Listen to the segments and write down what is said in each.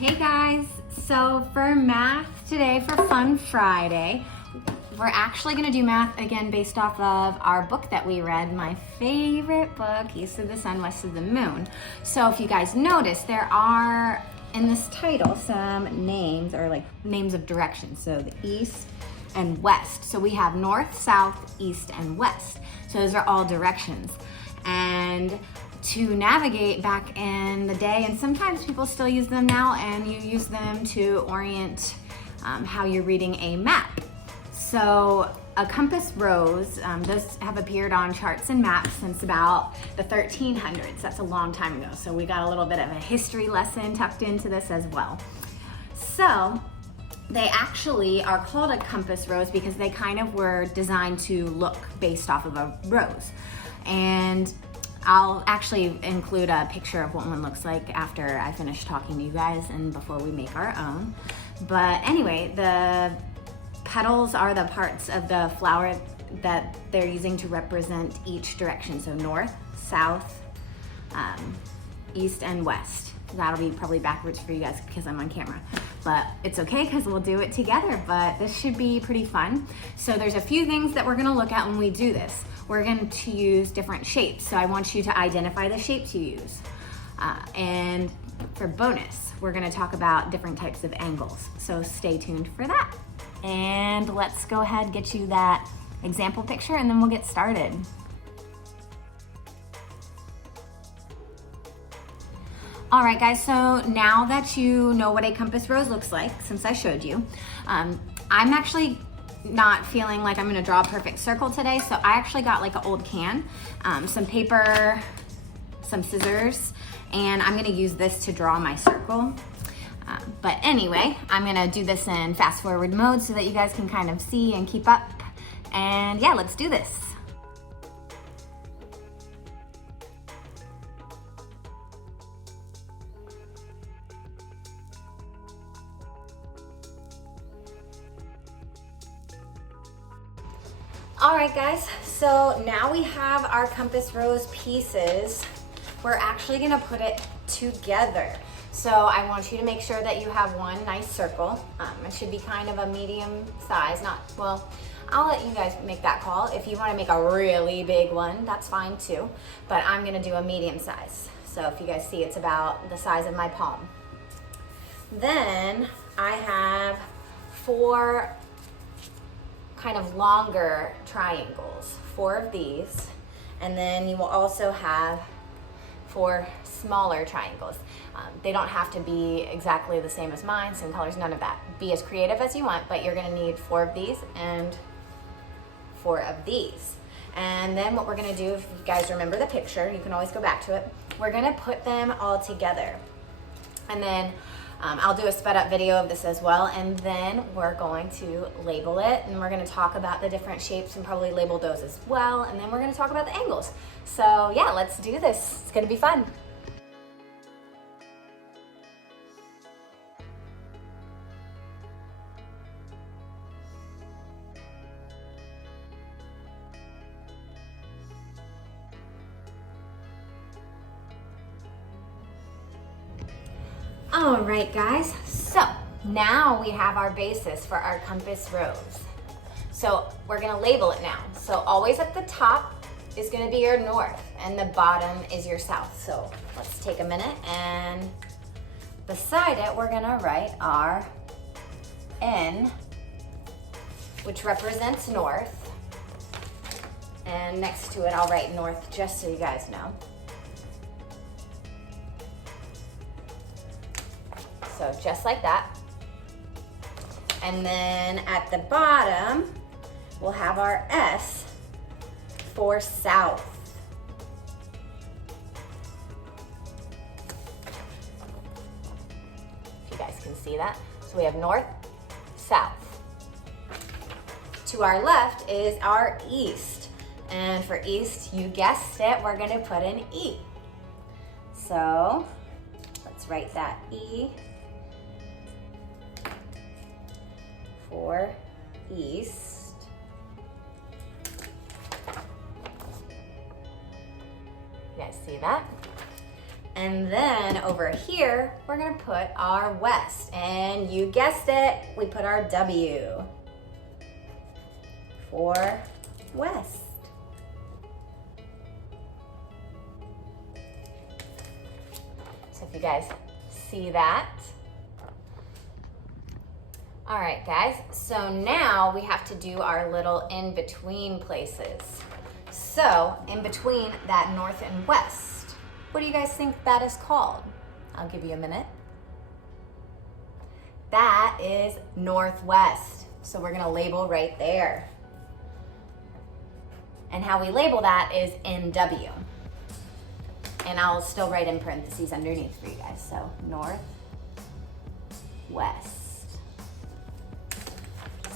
Hey guys, so for math today, for Fun Friday, we're actually gonna do math again based off of our book that we read, my favorite book, East of the Sun, West of the Moon. So if you guys notice, there are in this title some names, or like names of directions. So the east and west. So we have north, south, east, and west. So those are all directions. And to navigate back in the day, and sometimes people still use them now, and you use them to orient how you're reading a map. So a compass rose, those have appeared on charts and maps since about the 1300s. That's a long time ago. So we got a little bit of a history lesson tucked into this as well. So they actually are called a compass rose because they kind of were designed to look based off of a rose. And I'll actually include a picture of what one looks like after I finish talking to you guys and before we make our own. But anyway, the petals are the parts of the flower that they're using to represent each direction. So north, south, east, and west. That'll be probably backwards for you guys because I'm on camera. But it's okay because we'll do it together, but this should be pretty fun. So there's a few things that we're gonna look at when we do this. We're going to use different shapes. So I want you to identify the shapes you use. And for bonus, we're gonna talk about different types of angles. So stay tuned for that. And let's go ahead and get you that example picture and then we'll get started. All right guys, so now that you know what a compass rose looks like, since I showed you, I'm actually not feeling like I'm gonna draw a perfect circle today, so I actually got like an old can, some paper, some scissors, and I'm gonna use this to draw my circle. But anyway, I'm gonna do this in fast forward mode so that you guys can kind of see and keep up. And yeah, let's do this. All right guys, so now we have our compass rose pieces. We're actually gonna put it together. So I want you to make sure that you have one nice circle. It should be kind of a medium size, well, I'll let you guys make that call. If you wanna make a really big one, that's fine too. But I'm gonna do a medium size. So if you guys see, it's about the size of my palm. Then I have 4 kind of longer triangles, 4 of these, and then you will also have 4 smaller triangles. They don't have to be exactly the same as mine, same colors, none of that. Be as creative as you want, but you're gonna need 4 of these and 4 of these. And then what we're gonna do, if you guys remember the picture, you can always go back to it, we're gonna put them all together. And then I'll do a sped up video of this as well, and then we're going to label it, and we're gonna talk about the different shapes and probably label those as well, and then we're gonna talk about the angles. So yeah, let's do this. It's gonna be fun. All right guys, so now we have our basis for our compass rose. So we're gonna label it now. So always at the top is gonna be your north and the bottom is your south. So let's take a minute, and beside it, we're gonna write our N, which represents north. And next to it, I'll write north just so you guys know. So just like that. And then at the bottom, we'll have our S for south. If you guys can see that. So we have north, south. To our left is our east. And for east, you guessed it, we're gonna put an E. So let's write that E for east. You guys see that? And then over here, we're gonna put our west. And you guessed it, we put our W for west. So if you guys see that. All right, guys, so now we have to do our little in-between places. So in between that north and west, what do you guys think that is called? I'll give you a minute. That is northwest. So we're gonna label right there. And how we label that is NW. And I'll still write in parentheses underneath for you guys. So north, west.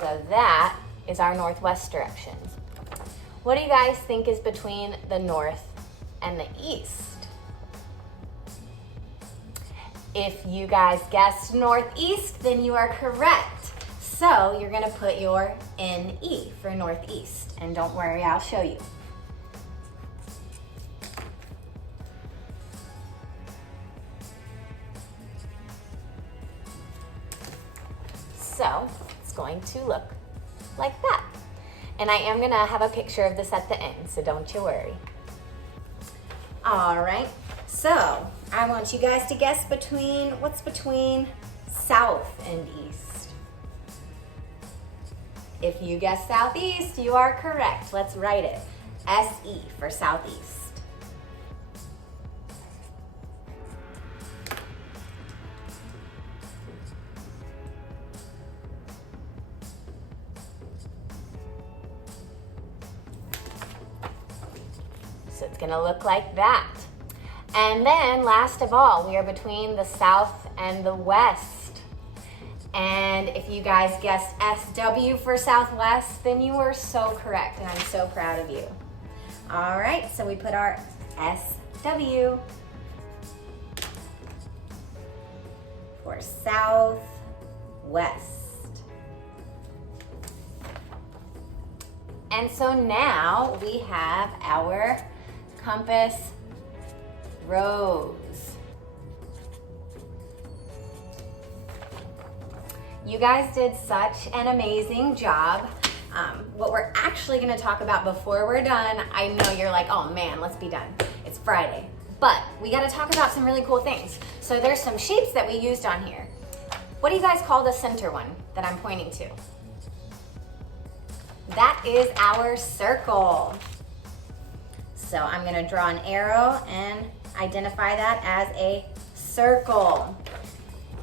So that is our northwest direction. What do you guys think is between the north and the east? If you guys guessed northeast, then you are correct. So you're gonna put your NE for northeast. And don't worry, I'll show you. So it's going to look like that. And I am gonna have a picture of this at the end, so don't you worry. All right, so I want you guys to guess what's between south and east. If you guess southeast, you are correct. Let's write it. SE for southeast. So it's gonna look like that. And then last of all, we are between the south and the west. And if you guys guessed SW for southwest, then you were so correct, and I'm so proud of you. All right, so we put our SW for southwest. And so now we have our compass rose. You guys did such an amazing job. What we're actually gonna talk about before we're done, I know you're like, oh man, let's be done. It's Friday. But we gotta talk about some really cool things. So there's some shapes that we used on here. What do you guys call the center one that I'm pointing to? That is our circle. So I'm gonna draw an arrow and identify that as a circle.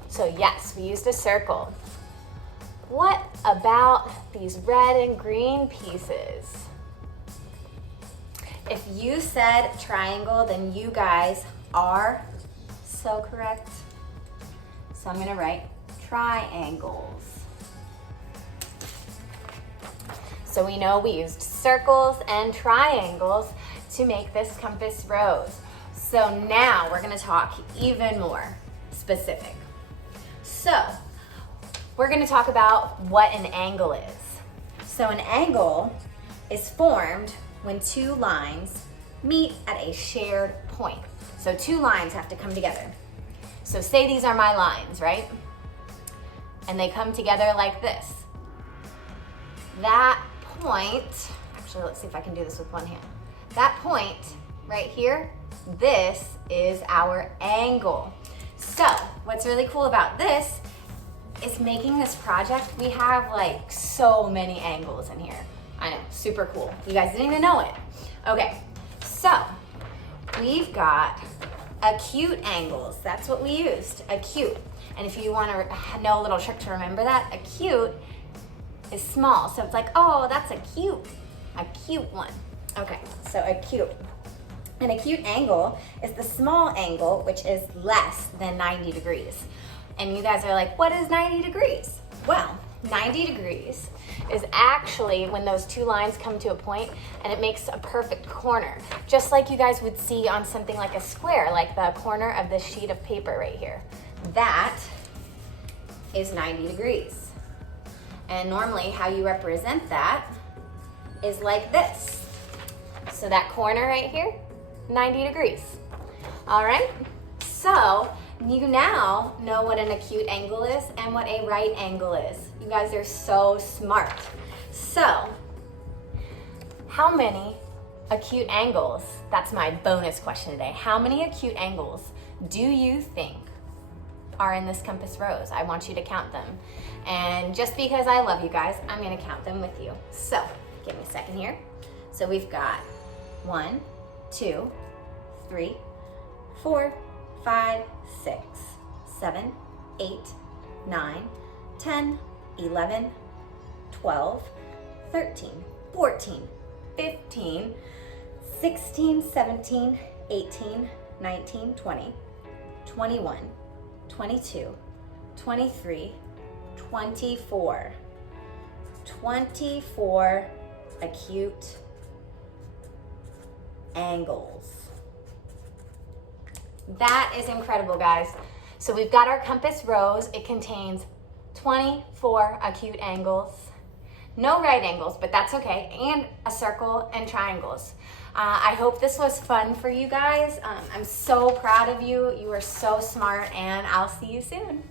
So yes, we used a circle. What about these red and green pieces? If you said triangle, then you guys are so correct. So I'm gonna write triangles. So we know we used circles and triangles to make this compass rose. So now we're gonna talk even more specific. So we're gonna talk about what an angle is. So an angle is formed when two lines meet at a shared point. So two lines have to come together. So say these are my lines, right? And they come together like this. That point, actually let's see if I can do this with one hand. That point right here, this is our angle. So what's really cool about this is making this project, we have like so many angles in here. I know, super cool. You guys didn't even know it. Okay, so we've got acute angles. That's what we used, acute. And if you want to know a little trick to remember that, acute is small. So it's like, oh, that's a cute one. Okay, so acute. An acute angle is the small angle, which is less than 90 degrees. And you guys are like, what is 90 degrees? Well, 90 degrees is actually when those two lines come to a point and it makes a perfect corner. Just like you guys would see on something like a square, like the corner of this sheet of paper right here. That is 90 degrees. And normally how you represent that is like this. So that corner right here, 90 degrees. All right, So you now know what an acute angle is and what a right angle is. You guys are so smart. So how many acute angles, that's my bonus question today, how many acute angles do you think are in this compass rose? I want you to count them. And just because I love you guys, I'm gonna count them with you. So give me a second here. So we've got 1, 2, 3, 4, 5, 6, 7, 8, 9, 10, 11, 12, 13, 14, 15, 16, 17, 18, 19, 20, 21, 22, 23, 24. 24 acute angles. That is incredible, guys. So we've got our compass rose. It contains 24 acute angles. No right angles, but that's okay. And a circle and triangles. I hope this was fun for you guys. I'm so proud of you. You are so smart, and I'll see you soon.